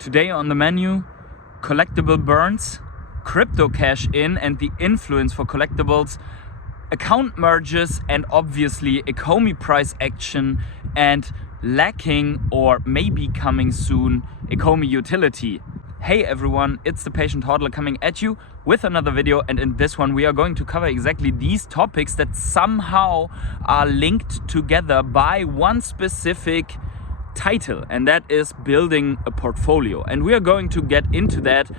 Today on the menu, collectible burns, crypto cash in and the influence for collectibles, account merges, and obviously Ecomi price action, and lacking or maybe coming soon Ecomi utility. Hey everyone, it's the Patient Hodler coming at you with another video, and in this one we are going to cover exactly these topics that somehow are linked together by one specific title, and that is building a portfolio. And we are going to get into that,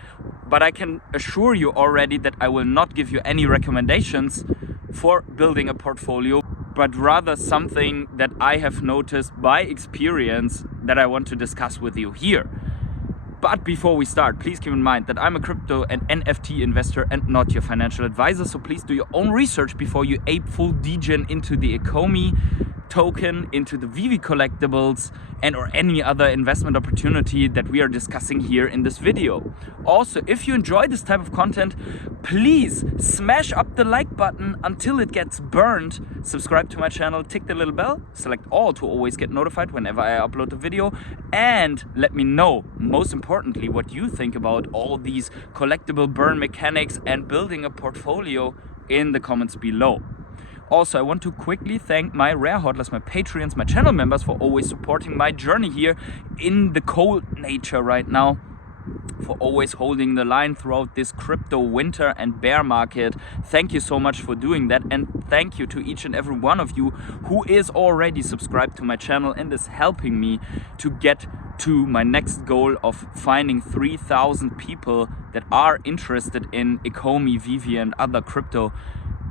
but I can assure you already that I will not give you any recommendations for building a portfolio, but rather something that I have noticed by experience that I want to discuss with you here. But before we start, please keep in mind that I'm a crypto and NFT investor and not your financial advisor, so please do your own research before you ape full degen into the Ecomi token, into the Veve collectibles, and or any other investment opportunity that we are discussing here in this video. Also, if you enjoy this type of content, please smash up the like button until it gets burned. Subscribe to my channel, tick the little bell, select all to always get notified whenever I upload a video, and let me know, most importantly, what you think about all these collectible burn mechanics and building a portfolio in the comments below. Also, I want to quickly thank my rare hodlers, my Patreons, my channel members for always supporting my journey here in the cold nature right now, for always holding the line throughout this crypto winter and bear market. Thank you so much for doing that, and thank you to each and every one of you who is already subscribed to my channel and is helping me to get to my next goal of finding 3,000 people that are interested in Ecomi, Veve and other crypto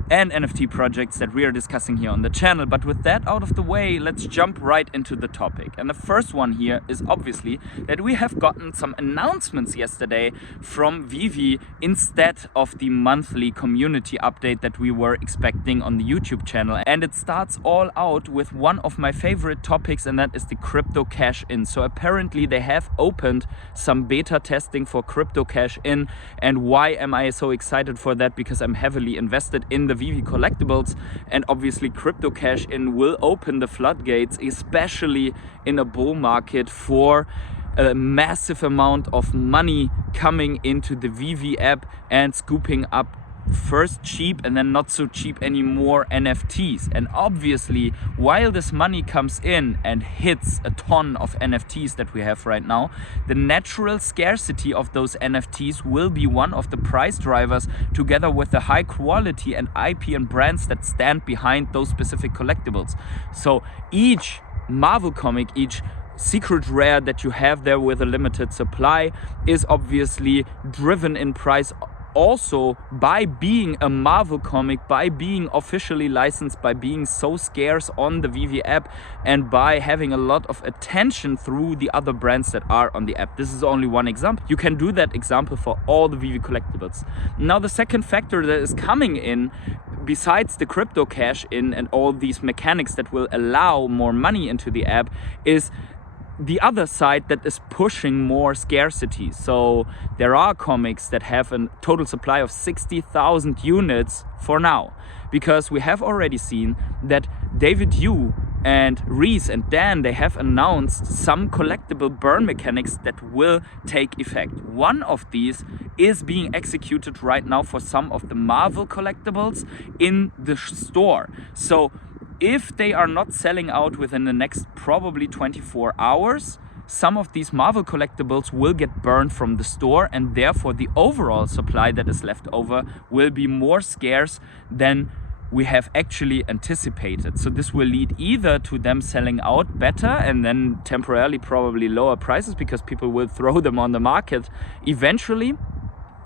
and NFT projects that we are discussing here on the channel. But with that out of the way, let's jump right into the topic. And the first one here is obviously that we have gotten some announcements yesterday from Veve instead of the monthly community update that we were expecting on the YouTube channel. And it starts all out with one of my favorite topics, and that is the crypto cash in. So apparently they have opened some beta testing for crypto cash in. And why am I so excited for that? Because I'm heavily invested in the Veve collectibles, and obviously crypto cash in will open the floodgates, especially in a bull market, for a massive amount of money coming into the Veve app and scooping up first cheap and then not so cheap anymore NFTs. And obviously, while this money comes in and hits a ton of NFTs that we have right now, the natural scarcity of those NFTs will be one of the price drivers, together with the high quality and IP and brands that stand behind those specific collectibles. So each Marvel comic, each secret rare that you have there with a limited supply is obviously driven in price also by being a Marvel comic, by being officially licensed, by being so scarce on the Veve app, and by having a lot of attention through the other brands that are on the app. This is only one example. You can do that example for all the Veve collectibles. Now the second factor that is coming in, besides the crypto cash in and all these mechanics that will allow more money into the app, is the other side that is pushing more scarcity. So there are comics that have a total supply of 60,000 units for now, because we have already seen that David Yu and Reese and Dan, they have announced some collectible burn mechanics that will take effect. One of these is being executed right now for some of the Marvel collectibles in the store. So if they are not selling out within the next probably 24 hours, some of these Marvel collectibles will get burned from the store, and therefore the overall supply that is left over will be more scarce than we have actually anticipated. So this will lead either to them selling out better and then temporarily probably lower prices, because people will throw them on the market eventually,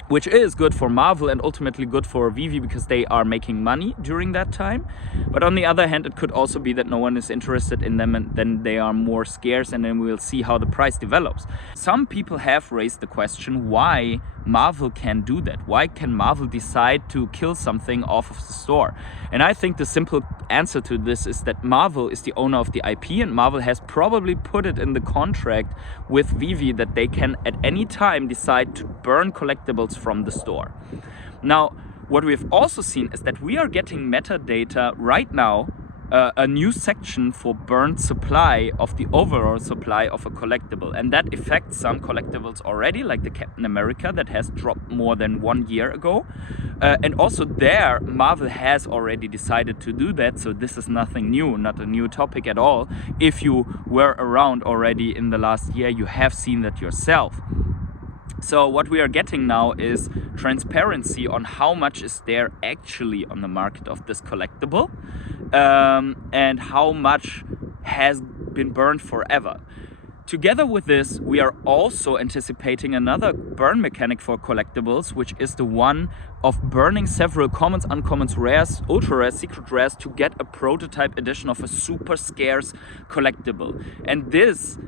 which is good for Marvel and ultimately good for Veve because they are making money during that time. But on the other hand, it could also be that no one is interested in them and then they are more scarce, and then we'll see how the price develops. Some people have raised the question why Marvel can do that. Why can Marvel decide to kill something off of the store? And I think the simple answer to this is that Marvel is the owner of the IP, and Marvel has probably put it in the contract with Veve that they can at any time decide to burn collectibles from the store. Now, what we've also seen is that we are getting metadata right now a new section for burnt supply of the overall supply of a collectible, and that affects some collectibles already, like the Captain America that has dropped more than 1 year ago, and also there Marvel has already decided to do that, so this is nothing new, not a new topic at all. If you were around already in the last year, you have seen that yourself. So what we are getting now is transparency on how much is there actually on the market of this collectible, and how much has been burned forever. Together with this, we are also anticipating another burn mechanic for collectibles, which is the one of burning several commons, uncommons, rares, ultra rares, secret rares to get a prototype edition of a super scarce collectible. And this,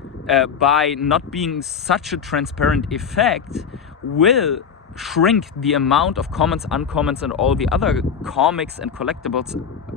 by not being such a transparent effect, will shrink the amount of commons, uncommons, and all the other comics and collectibles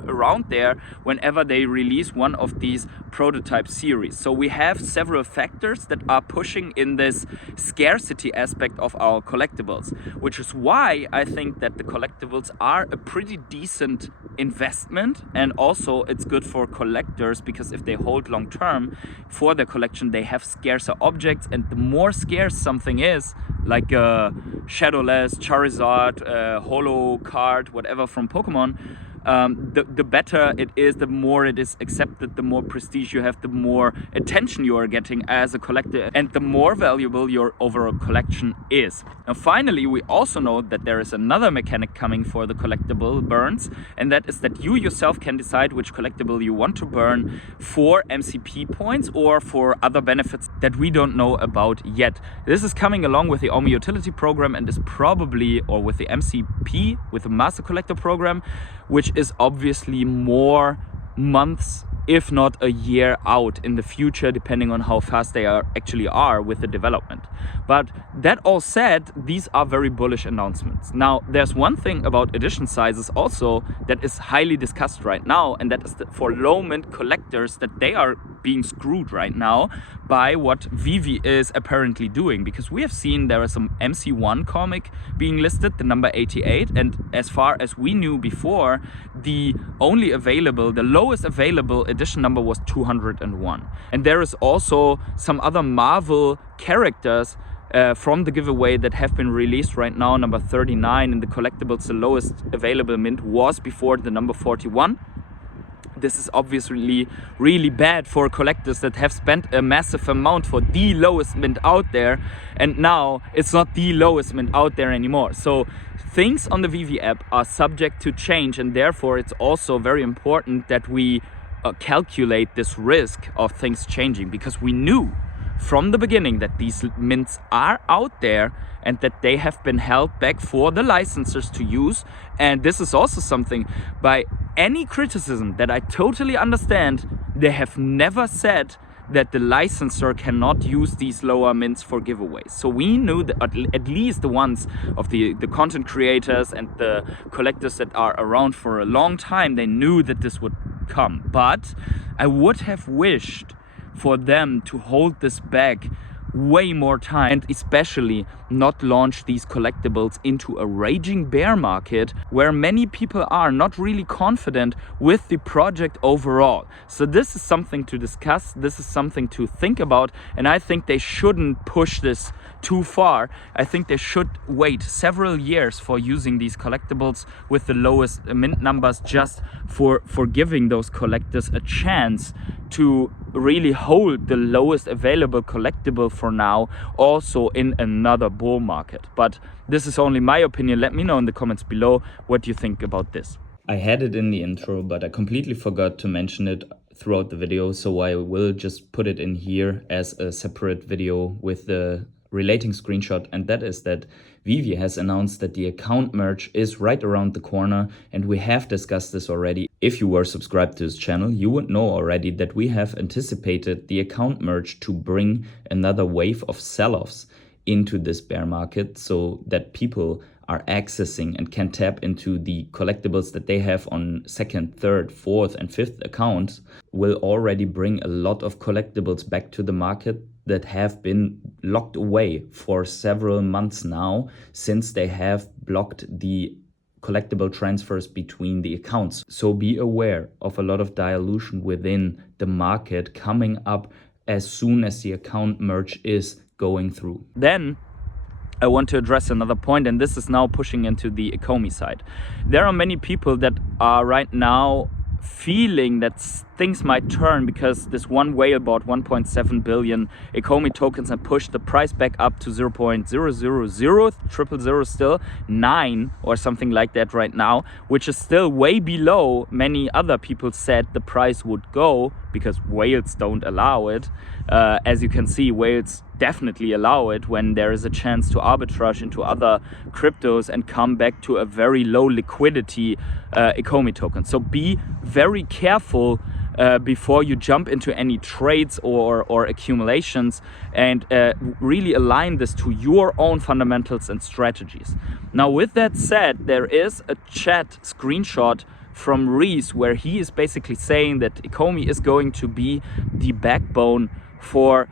around there whenever they release one of these prototype series. So we have several factors that are pushing in this scarcity aspect of our collectibles, which is why I think that the collectibles are a pretty decent investment, and also it's good for collectors because if they hold long term for their collection, they have scarcer objects, and the more scarce something is, like a Shadowless, Charizard, Holo card, whatever from Pokemon, the better it is, the more it is accepted, the more prestige you have, the more attention you are getting as a collector, and the more valuable your overall collection is. Now finally, we also know that there is another mechanic coming for the collectible burns, and that is that you yourself can decide which collectible you want to burn for MCP points or for other benefits that we don't know about yet. This is coming along with the Ecomi utility program and is probably, or with the MCP, with the Master Collector program, which is obviously more months, if not a year out in the future, depending on how fast they actually are with the development. But that all said, these are very bullish announcements. Now, there's one thing about edition sizes also that is highly discussed right now, and that is that for low mint collectors, that they are being screwed right now by what Veve is apparently doing, because we have seen there is some MC1 comic being listed, the number 88, and as far as we knew before, the only available, the lowest available edition number was 201. And there is also some other Marvel characters from the giveaway that have been released right now, number 39 in the collectibles. The lowest available mint was before the number 41. This is obviously really bad for collectors that have spent a massive amount for the lowest mint out there, and now it's not the lowest mint out there anymore. So things on the Veve app are subject to change, and therefore it's also very important that we calculate this risk of things changing, because we knew from the beginning that these mints are out there and that they have been held back for the licensors to use. And this is also something, by any criticism that I totally understand, they have never said that the licensor cannot use these lower mints for giveaways. So we knew that at least the ones of the content creators and the collectors that are around for a long time, they knew that this would come. But I would have wished for them to hold this back way more time, and especially not launch these collectibles into a raging bear market where many people are not really confident with the project overall. So this is something to discuss, this is something to think about, and I think they shouldn't push this too far. I think they should wait several years for using these collectibles with the lowest mint numbers, just for giving those collectors a chance to really hold the lowest available collectible for now, also in another bull market. But this is only my opinion. Let me know in the comments below what you think about this. I had it in the intro, but I completely forgot to mention it throughout the video, so I will just put it in here as a separate video with the relating screenshot, and that is that Veve has announced that the account merge is right around the corner, and we have discussed this already. If you were subscribed to this channel, you would know already that we have anticipated the account merge to bring another wave of sell-offs into this bear market, so that people are accessing and can tap into the collectibles that they have on second, third, fourth and fifth accounts, will already bring a lot of collectibles back to the market that have been locked away for several months now, since they have blocked the collectible transfers between the accounts. So be aware of a lot of dilution within the market coming up as soon as the account merge is going through. Then I want to address another point, and this is now pushing into the Ecomi side. There are many people that are right now feeling that things might turn because this one whale bought 1.7 billion Ecomi tokens and pushed the price back up to 0.0000000 still 9 or something like that right now, which is still way below many other people said the price would go, because whales don't allow it. As you can see, whales definitely allow it when there is a chance to arbitrage into other cryptos and come back to a very low liquidity Ecomi token. So be very careful before you jump into any trades or accumulations, and really align this to your own fundamentals and strategies. Now, with that said, there is a chat screenshot from Reese where he is basically saying that Ecomi is going to be the backbone for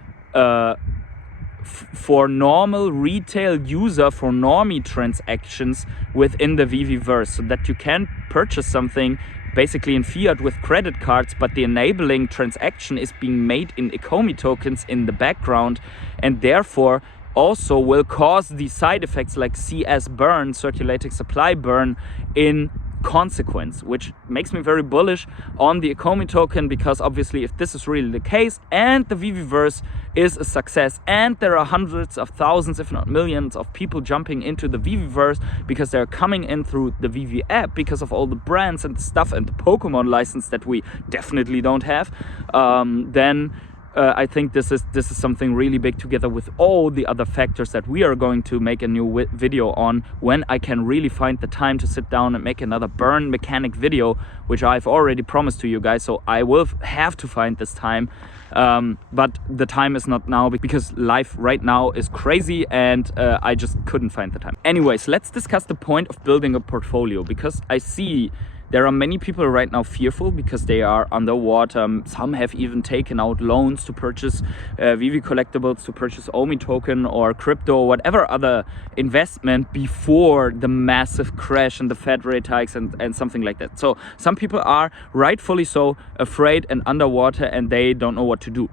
normal retail user, for normie transactions within the Veveverse, so that you can purchase something basically in fiat with credit cards, but the enabling transaction is being made in Ecomi tokens in the background, and therefore also will cause the side effects like CS burn, circulating supply burn, in consequence, which makes me very bullish on the Ecomi token, because obviously if this is really the case and the Veveverse is a success and there are hundreds of thousands, if not millions, of people jumping into the Veveverse because they're coming in through the Veve app because of all the brands and stuff and the Pokemon license that we definitely don't have, then I think this is something really big, together with all the other factors that we are going to make a new video on when I can really find the time to sit down and make another burn mechanic video, which I've already promised to you guys. So I will have to find this time, but the time is not now because life right now is crazy and I just couldn't find the time. Anyways, let's discuss the point of building a portfolio, because I see there are many people right now fearful because they are underwater. Some have even taken out loans to purchase Veve collectibles, to purchase Omi token or crypto or whatever other investment before the massive crash and the Fed rate hikes and something like that. So some people are rightfully so afraid and underwater and they don't know what to do.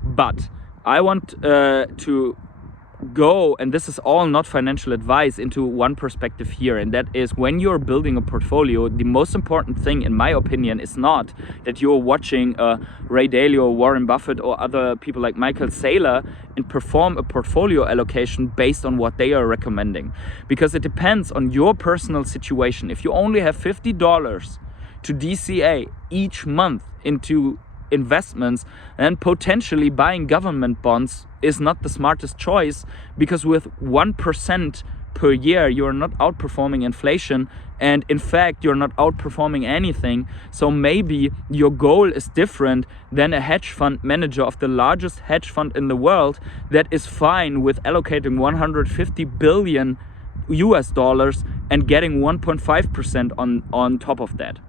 But I want to go, and this is all not financial advice, into one perspective here, and that is when you're building a portfolio, the most important thing in my opinion is not that you're watching Ray Dalio or Warren Buffett or other people like Michael Saylor and perform a portfolio allocation based on what they are recommending, because it depends on your personal situation. If you only have $50 to DCA each month into investments, and potentially buying government bonds is not the smartest choice, because with 1% per year you're not outperforming inflation, and in fact you're not outperforming anything. So maybe your goal is different than a hedge fund manager of the largest hedge fund in the world that is fine with allocating 150 billion US dollars and getting 1.5% on top of that.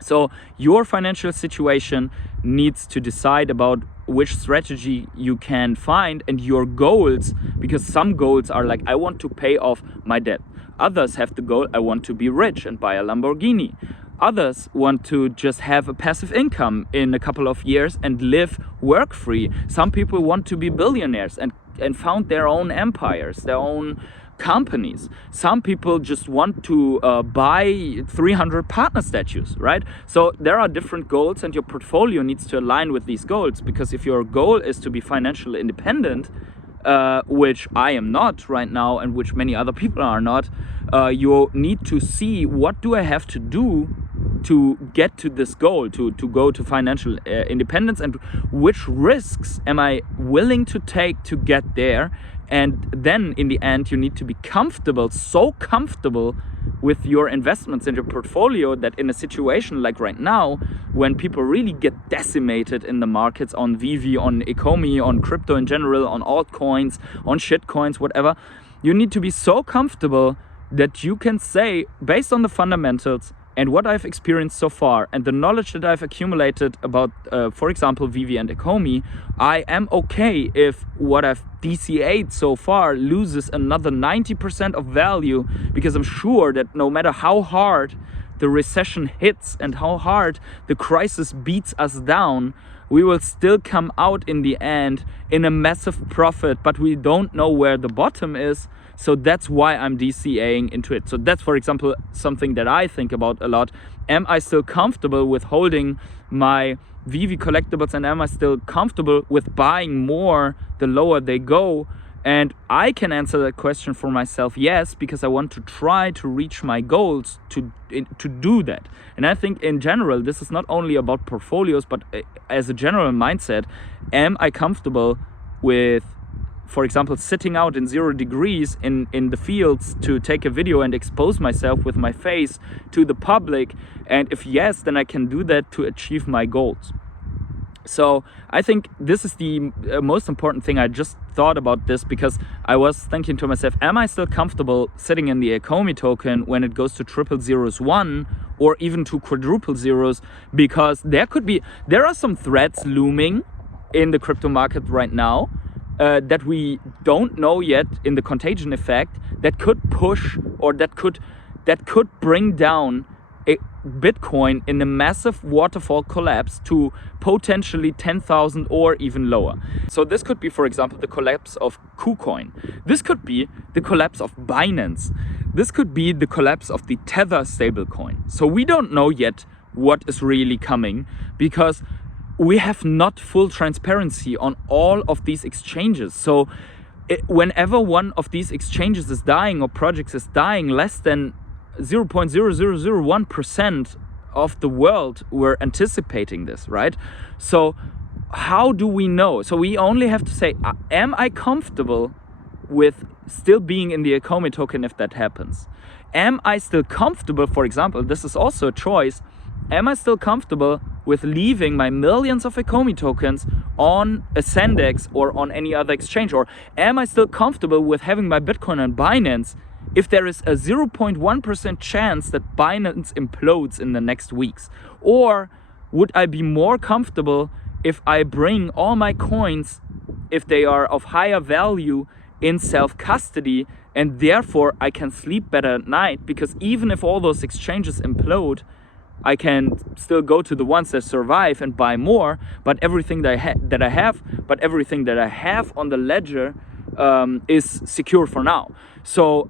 So your financial situation needs to decide about which strategy you can find, and your goals, because some goals are like, I want to pay off my debt. Others have the goal, I want to be rich and buy a Lamborghini. Others want to just have a passive income in a couple of years and live work-free. Some people want to be billionaires and found their own empires, their own companies. Some people just want to buy 300 partner statues, right? So there are different goals, and your portfolio needs to align with these goals, because if your goal is to be financially independent, which I am not right now and which many other people are not, you need to see, what do I have to do to get to this goal, to go to financial independence, and which risks am I willing to take to get there. And then in the end, you need to be comfortable, so comfortable with your investments in your portfolio, that in a situation like right now, when people really get decimated in the markets, on Veve, on Ecomi, on crypto in general, on altcoins, on shitcoins, whatever, you need to be so comfortable that you can say, based on the fundamentals, and what I've experienced so far and the knowledge that I've accumulated about, for example, Veve and Ecomi, I am okay if what I've DCA'd so far loses another 90% of value, because I'm sure that no matter how hard the recession hits and how hard the crisis beats us down, we will still come out in the end in a massive profit, but we don't know where the bottom is. So that's why I'm DCAing into it. So that's, for example, something that I think about a lot. Am I still comfortable with holding my Veve collectibles, and am I still comfortable with buying more the lower they go? And I can answer that question for myself, yes, because I want to try to reach my goals to do that. And I think in general, this is not only about portfolios, but as a general mindset, am I comfortable with, for example, sitting out in 0 degrees in the fields to take a video and expose myself with my face to the public? And if yes, then I can do that to achieve my goals. So I think this is the most important thing. I just thought about this because I was thinking to myself, am I still comfortable sitting in the Ecomi token when it goes to 00001 or even to quadruple zeros? Because there are some threats looming in the crypto market right now that we don't know yet in the contagion effect, that could push, or that could bring down Bitcoin in a massive waterfall collapse to potentially 10,000 or even lower. So this could be, for example, the collapse of KuCoin. This could be the collapse of Binance. This could be the collapse of the Tether stablecoin. So we don't know yet what is really coming, because we have not full transparency on all of these exchanges. So whenever one of these exchanges is dying or projects is dying, less than 0.0001% of the world were anticipating this, right? So how do we know? So we only have to say, am I comfortable with still being in the Ecomi token if that happens? Am I still comfortable, for example, this is also a choice, am I still comfortable with leaving my millions of Ecomi tokens on a Sendex or on any other exchange? Or am I still comfortable with having my Bitcoin on Binance if there is a 0.1% chance that Binance implodes in the next weeks? Or would I be more comfortable if I bring all my coins, if they are of higher value, in self-custody, and therefore I can sleep better at night? Because even if all those exchanges implode, I can still go to the ones that survive and buy more, but everything that I have on the ledger is secure for now. So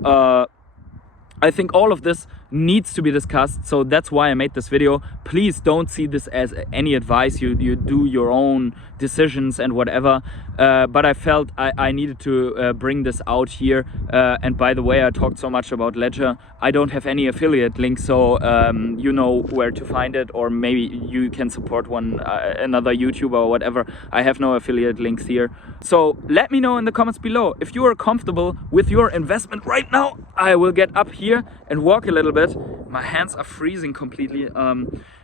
I think all of this needs to be discussed. So that's why I made this video. Please don't see this as any advice. You do your own decisions and whatever. But I felt I needed to bring this out here. And by the way, I talked so much about Ledger. I don't have any affiliate link, so you know where to find it, or maybe you can support another YouTuber or whatever. I have no affiliate links here. So let me know in the comments below if you are comfortable with your investment right now. I will get up here and walk a little bit. My hands are freezing completely.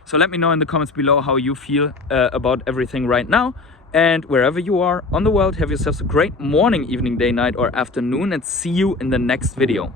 So let me know in the comments below how you feel about everything right now. And wherever you are on the world, have yourselves a great morning, evening, day, night, or afternoon, and see you in the next video.